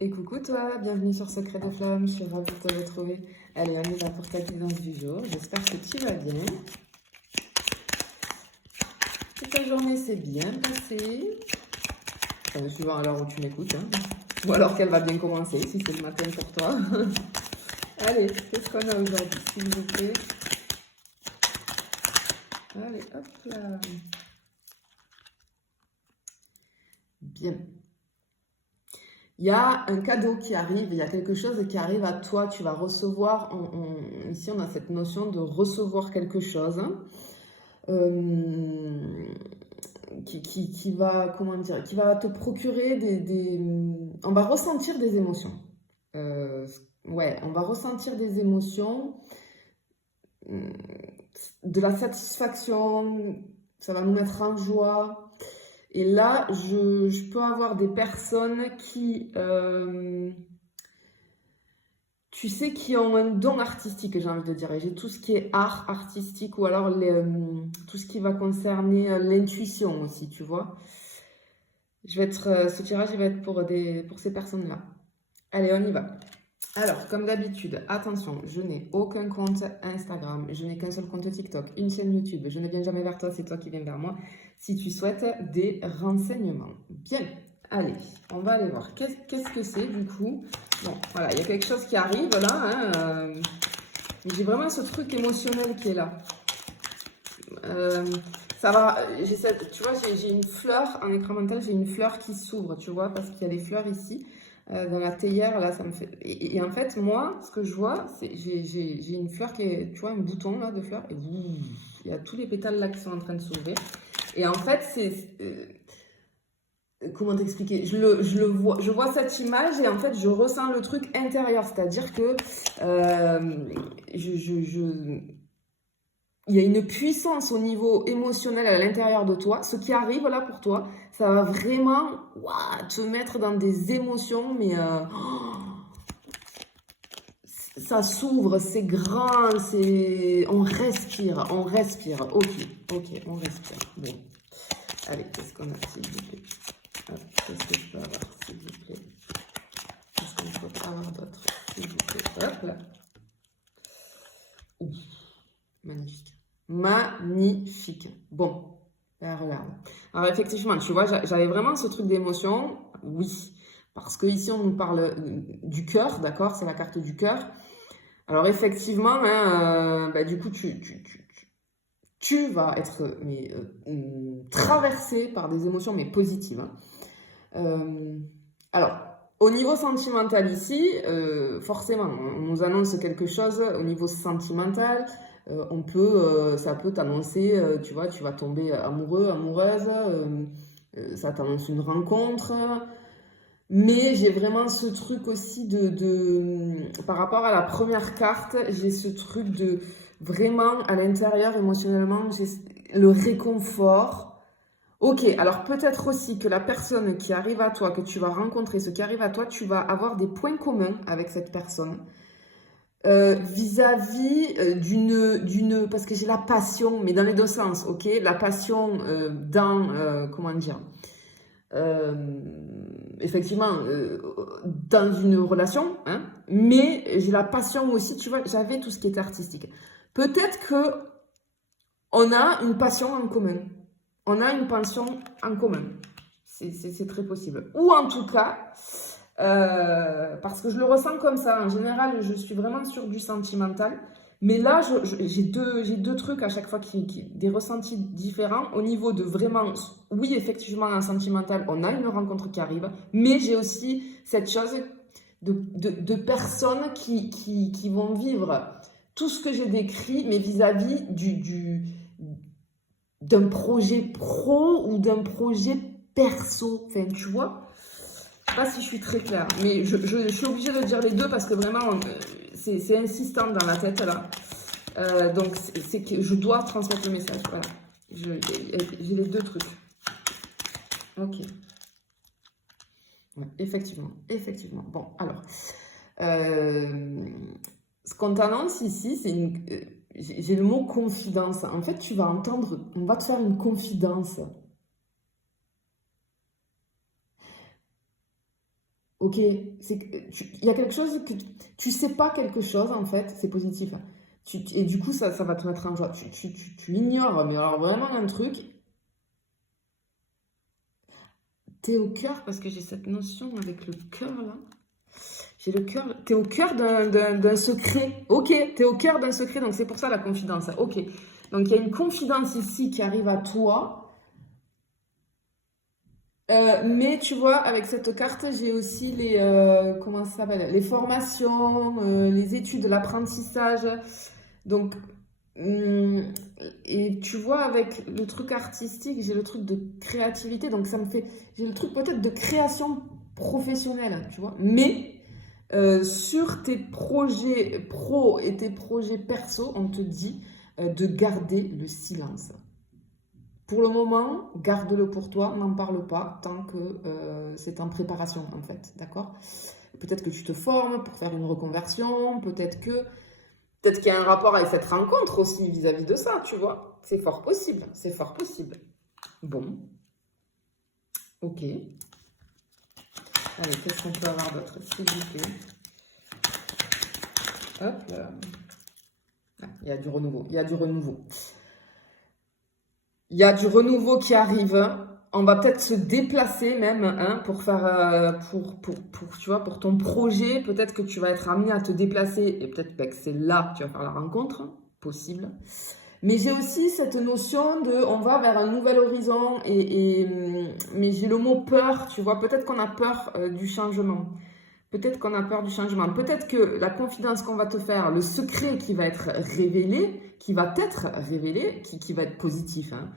Et coucou toi, bienvenue sur Secret de Flamme, je suis ravie de te retrouver. Allez, on y va pour ta guidance du jour. J'espère que tu vas bien. Que ta journée s'est bien passée. Enfin, suivant à l'heure où tu m'écoutes. Ou alors qu'elle va bien commencer, si c'est le matin pour toi. Allez, qu'est-ce qu'on a aujourd'hui, s'il vous plaît? Allez, hop là. Bien. Il y a un cadeau qui arrive, il y a quelque chose qui arrive à toi, tu vas recevoir, ici on a cette notion de recevoir quelque chose euh, qui va, comment dire, qui va te procurer on va ressentir des émotions. Euh, ouais, on va ressentir des émotions, euh, de la satisfaction, ça va nous mettre en joie. Et là, je peux avoir des personnes tu sais, qui ont un don artistique, j'ai envie de dire. Et j'ai tout ce qui est art artistique ou alors tout ce qui va concerner l'intuition aussi, tu vois. Ce tirage, il va être pour ces personnes-là. Allez, on y va. Alors, comme d'habitude, attention, je n'ai aucun compte Instagram, je n'ai qu'un seul compte TikTok, une chaîne YouTube. Je ne viens jamais vers toi, c'est toi qui viens vers moi. Si tu souhaites des renseignements. Bien, allez, on va aller voir. Qu'est-ce que c'est du coup? Bon, voilà, il y a quelque chose qui arrive là. J'ai vraiment ce truc émotionnel qui est là. Ça va, tu vois, j'ai une fleur en écran mental, j'ai une fleur qui s'ouvre, tu vois, parce qu'il y a des fleurs ici. Dans la théière, là, ça me fait. Et en fait, moi, ce que je vois, c'est j'ai une fleur qui est, tu vois, un bouton là de fleur, et il y a tous les pétales là qui sont en train de s'ouvrir. Et en fait, comment t'expliquer? Je le vois, je vois cette image et en fait, je ressens le truc intérieur, c'est-à-dire que je il y a une puissance au niveau émotionnel à l'intérieur de toi. Ce qui arrive là pour toi, ça va vraiment te mettre dans des émotions, mais ça s'ouvre, c'est grand, on respire, on respire. Ok, on respire. Bon, allez, qu'est-ce qu'on a, s'il vous plaît? Hop, qu'est-ce que je peux avoir, s'il vous plaît? Qu'est-ce qu'on peut avoir d'autre, s'il vous plaît? Hop là. Ouf, magnifique. Magnifique. Bon, ben, regarde. Alors effectivement, tu vois, j'avais vraiment ce truc d'émotion. Oui, parce que ici on nous parle du cœur, d'accord? C'est la carte du cœur. Alors effectivement, bah, du coup, tu vas être traversé par des émotions, mais positives. Alors, au niveau sentimental ici, forcément, on nous annonce quelque chose au niveau sentimental. Ça peut t'annoncer, tu vois, tu vas tomber amoureux, amoureuse, ça t'annonce une rencontre. Mais j'ai vraiment ce truc aussi par rapport à la première carte, j'ai ce truc de vraiment à l'intérieur émotionnellement, j'ai le réconfort. Ok, alors peut-être aussi que la personne qui arrive à toi, que tu vas rencontrer, ce qui arrive à toi, tu vas avoir des points communs avec cette personne. Vis-à-vis parce que j'ai la passion, mais dans les deux sens, ok? La passion comment dire, euh, effectivement, dans une relation, hein, mais j'ai la passion aussi, tu vois, j'avais tout ce qui était artistique. Peut-être que on a une passion en commun. On a une passion en commun. C'est très possible. Ou en tout cas, parce que je le ressens comme ça. En général, je suis vraiment sur du sentimental. Mais là, j'ai deux trucs à chaque fois des ressentis différents au niveau de vraiment, oui, effectivement, en sentimental, on a une rencontre qui arrive, mais j'ai aussi cette chose de personnes qui vont vivre tout ce que j'ai décrit, mais vis-à-vis d'un projet pro ou d'un projet perso. Enfin, tu vois, je sais pas si je suis très claire, mais je suis obligée de dire les deux parce que vraiment, c'est insistant dans la tête là. Donc, c'est que je dois transmettre le message. Voilà. J'ai les deux trucs. Ok. Ouais, effectivement, effectivement. Bon, alors. Ce qu'on t'annonce ici, j'ai le mot confidence. En fait, tu vas entendre, on va te faire une confidence. Ok, il y a quelque chose que tu sais pas quelque chose en fait, c'est positif. Et du coup, ça va te mettre en joie. Tu ignores, mais alors vraiment un truc. T'es au cœur, parce que j'ai cette notion avec le cœur là. J'ai le cœur. T'es au cœur d'un secret. Ok, t'es au cœur d'un secret, donc c'est pour ça la confidence. Ok. Donc il y a une confidence ici qui arrive à toi. Mais tu vois, avec cette carte, j'ai aussi comment ça s'appelle? Les formations, les études, l'apprentissage. Donc, hum, et tu vois, avec le truc artistique, j'ai le truc de créativité. Donc, j'ai le truc peut-être de création professionnelle, tu vois. Mais sur tes projets pro et tes projets perso, on te dit de garder le silence. Pour le moment, garde-le pour toi, n'en parle pas tant que c'est en préparation en fait, d'accord? Peut-être que tu te formes pour faire une reconversion, peut-être qu'il y a un rapport avec cette rencontre aussi vis-à-vis de ça, tu vois? C'est fort possible, c'est fort possible. Bon, ok. Allez, qu'est-ce qu'on peut avoir d'autre, s'il vous plaît? Hop là. Ah, il y a du renouveau, il y a du renouveau. Il y a du renouveau qui arrive. On va peut-être se déplacer même hein, pour faire tu vois, pour ton projet. Peut-être que tu vas être amené à te déplacer et peut-être que c'est là que tu vas faire la rencontre. Possible. Mais j'ai aussi cette notion de on va vers un nouvel horizon mais j'ai le mot peur, tu vois. Peut-être qu'on a peur du changement. Peut-être qu'on a peur du changement. Peut-être que la confidence qu'on va te faire, le secret qui va être révélé, qui va être positif, hein,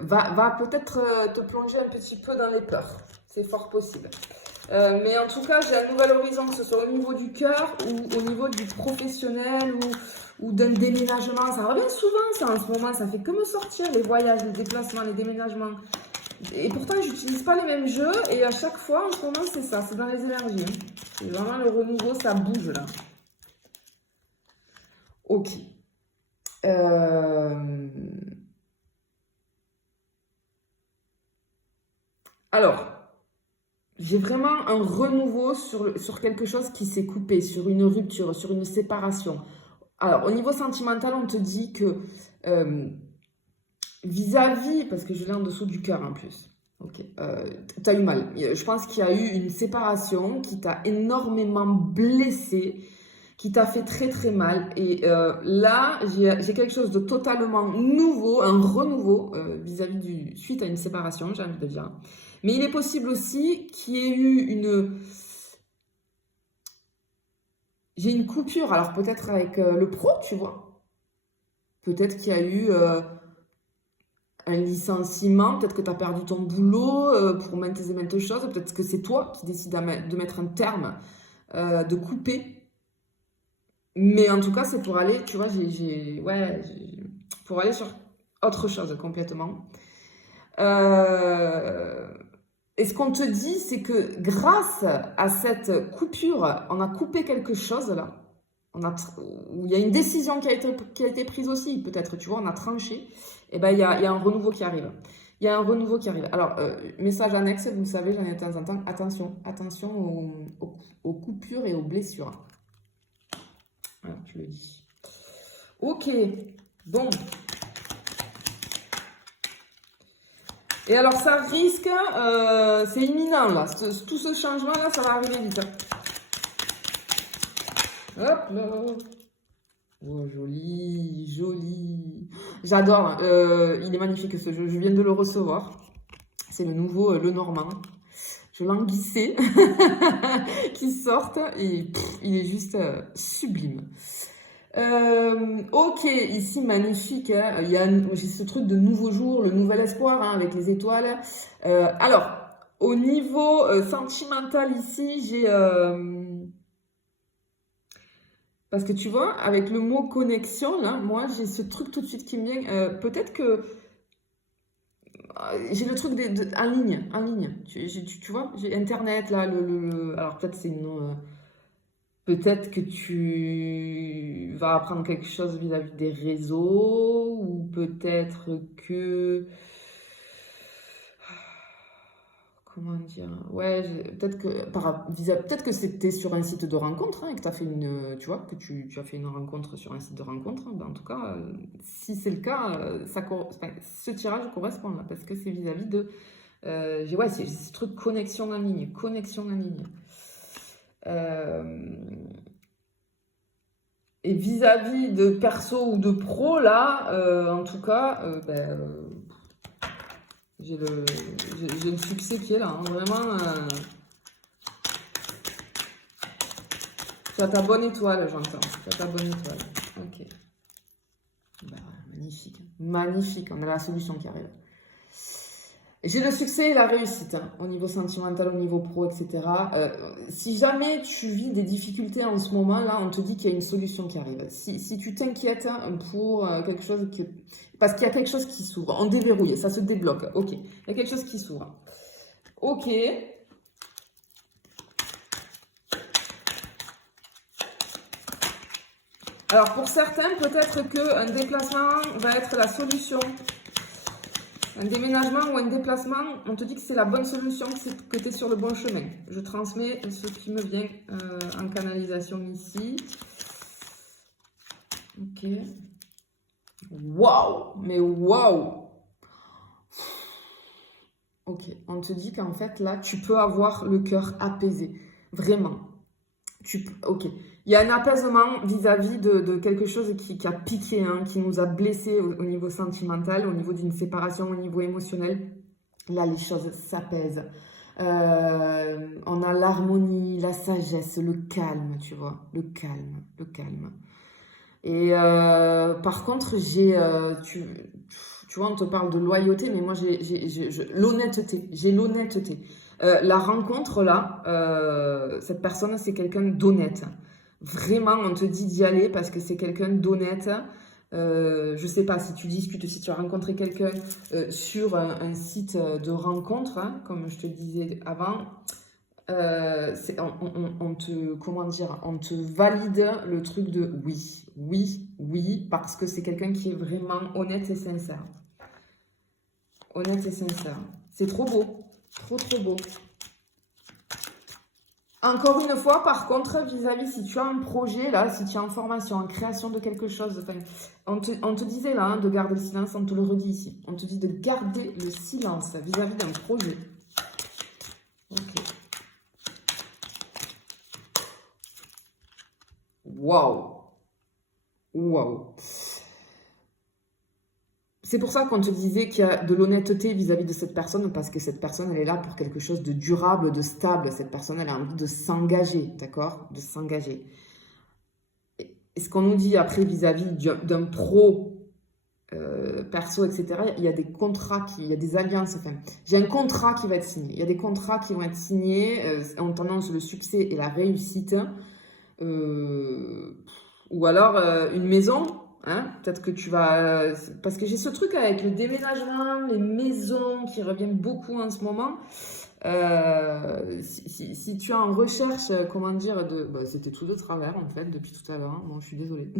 va peut-être te plonger un petit peu dans les peurs. C'est fort possible. Mais en tout cas, j'ai un nouvel horizon, que ce soit au niveau du cœur ou au niveau du professionnel ou d'un déménagement. Ça revient souvent, ça, en ce moment. Ça fait que me sortir les voyages, les déplacements, les déménagements. Et pourtant, j'utilise pas les mêmes jeux. Et à chaque fois, en ce moment, c'est ça. C'est dans les énergies. C'est vraiment le renouveau, ça bouge là. Ok. Alors, j'ai vraiment un renouveau sur quelque chose qui s'est coupé, sur une rupture, sur une séparation. Alors, au niveau sentimental, on te dit que euh, vis-à-vis, parce que je l'ai en dessous du cœur en plus, ok, t'as eu mal. Je pense qu'il y a eu une séparation qui t'a énormément blessé, qui t'a fait très très mal. Et là, j'ai quelque chose de totalement nouveau, un renouveau vis-à-vis suite à une séparation, j'ai envie de dire. Mais il est possible aussi qu'il y ait eu j'ai une coupure, alors peut-être avec le pro, tu vois. Peut-être qu'il y a eu un licenciement, peut-être que tu as perdu ton boulot pour maintes et maintes choses, peut-être que c'est toi qui décides de mettre un terme, de couper. Mais en tout cas, c'est pour aller, tu vois, pour aller sur autre chose complètement. Et ce qu'on te dit, c'est que grâce à cette coupure, on a coupé quelque chose là. Où il y a une décision qui a été prise aussi, peut-être, tu vois, on a tranché. Et ben il y a un renouveau qui arrive. Il y a un renouveau qui arrive. Alors, message annexe, vous le savez, j'en ai de temps en temps. Attention aux coupures et aux blessures. Voilà, je le dis. Ok, bon. Et alors, ça risque, c'est imminent là. Tout ce changement là, ça va arriver vite. Hop là. Oh, joli, joli. J'adore. Il est magnifique ce jeu. Je viens de le recevoir. C'est le nouveau Le Normand. Je languissais qu'il sorte et il est juste sublime. Ok, ici magnifique. Hein. J'ai ce truc de nouveau jour, le nouvel espoir hein, avec les étoiles. Alors, au niveau sentimental ici, j'ai parce que tu vois, avec le mot connexion, là, moi, j'ai ce truc tout de suite qui me vient. Peut-être que j'ai le truc en ligne, en ligne. Tu vois, j'ai Internet, là, alors peut-être c'est une... peut-être que tu vas apprendre quelque chose vis-à-vis des réseaux, ou peut-être que... comment dire? Ouais, peut-être que peut-être que c'était sur un site de rencontre, hein, et que tu as fait une, tu vois, que tu as fait une rencontre sur un site de rencontre. Ben, en tout cas, si c'est le cas, enfin, ce tirage correspond là, parce que c'est vis-à-vis de, ouais, c'est ce truc connexion en ligne, connexion en ligne. Et vis-à-vis de perso ou de pro, là, en tout cas, j'ai le succès qui est là, hein, vraiment. Tu as ta bonne étoile, j'entends. Tu as ta bonne étoile. Ok. Bah, magnifique. Magnifique. On a la solution qui arrive. J'ai le succès et la réussite, hein, au niveau sentimental, au niveau pro, etc. Si jamais tu vis des difficultés en ce moment, là, on te dit qu'il y a une solution qui arrive. Si tu t'inquiètes, hein, pour quelque chose que... Parce qu'il y a quelque chose qui s'ouvre. On déverrouille, ça se débloque. Ok. Il y a quelque chose qui s'ouvre. Ok. Alors, pour certains, peut-être qu'un déplacement va être la solution. Un déménagement ou un déplacement, on te dit que c'est la bonne solution, que tu es sur le bon chemin. Je transmets ce qui me vient en canalisation ici. Ok. Waouh! Mais waouh! Ok. On te dit qu'en fait, là, tu peux avoir le cœur apaisé. Vraiment. Ok. Il y a un apaisement vis-à-vis de quelque chose qui a piqué, hein, qui nous a blessés au niveau sentimental, au niveau d'une séparation, au niveau émotionnel. Là, les choses s'apaisent. On a l'harmonie, la sagesse, le calme, tu vois. Le calme, le calme. Et par contre, tu vois, on te parle de loyauté, mais moi, l'honnêteté. J'ai l'honnêteté. La rencontre, là, cette personne, c'est quelqu'un d'honnête. Vraiment, on te dit d'y aller parce que c'est quelqu'un d'honnête. Je sais pas, si tu discutes, si tu as rencontré quelqu'un sur un site de rencontre, hein, comme je te disais avant, comment dire, on te valide le truc de oui, oui, oui, parce que c'est quelqu'un qui est vraiment honnête et sincère. Honnête et sincère. C'est trop beau. Trop, trop beau. Encore une fois, par contre, vis-à-vis, si tu as un projet, là, si tu es en formation, en création de quelque chose, enfin, on te disait là, hein, de garder le silence, on te le redit ici. On te dit de garder le silence vis-à-vis d'un projet. Ok. Waouh. Waouh. C'est pour ça qu'on te disait qu'il y a de l'honnêteté vis-à-vis de cette personne, parce que cette personne, elle est là pour quelque chose de durable, de stable. Cette personne, elle a envie de s'engager, d'accord? De s'engager. Et ce qu'on nous dit après vis-à-vis d'un pro, perso, etc., il y a des contrats, il y a des alliances. Enfin, j'ai un contrat qui va être signé. Il y a des contrats qui vont être signés. On t'annonce le succès et la réussite. Ou alors une maison. Hein, peut-être que tu vas... Parce que j'ai ce truc avec le déménagement, les maisons qui reviennent beaucoup en ce moment. Si tu es en recherche, comment dire, bah, c'était tout de travers en fait depuis tout à l'heure. Hein. Bon, je suis désolée.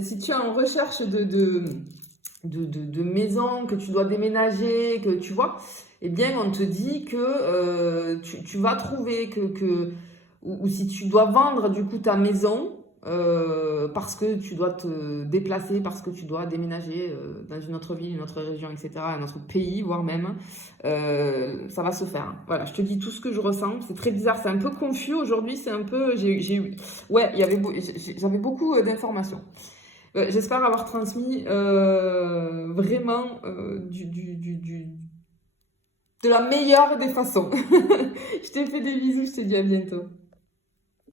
Si tu es en recherche de maison, que tu dois déménager, que tu vois, eh bien on te dit que tu vas trouver ou si tu dois vendre du coup ta maison, parce que tu dois te déplacer, parce que tu dois déménager dans une autre ville, une autre région, etc., un autre pays, voire même, ça va se faire. Voilà, je te dis tout ce que je ressens. C'est très bizarre, c'est un peu confus aujourd'hui, c'est un peu... Ouais, j'avais beaucoup d'informations. J'espère avoir transmis vraiment de la meilleure des façons. Je te fais des bisous, je te dis à bientôt.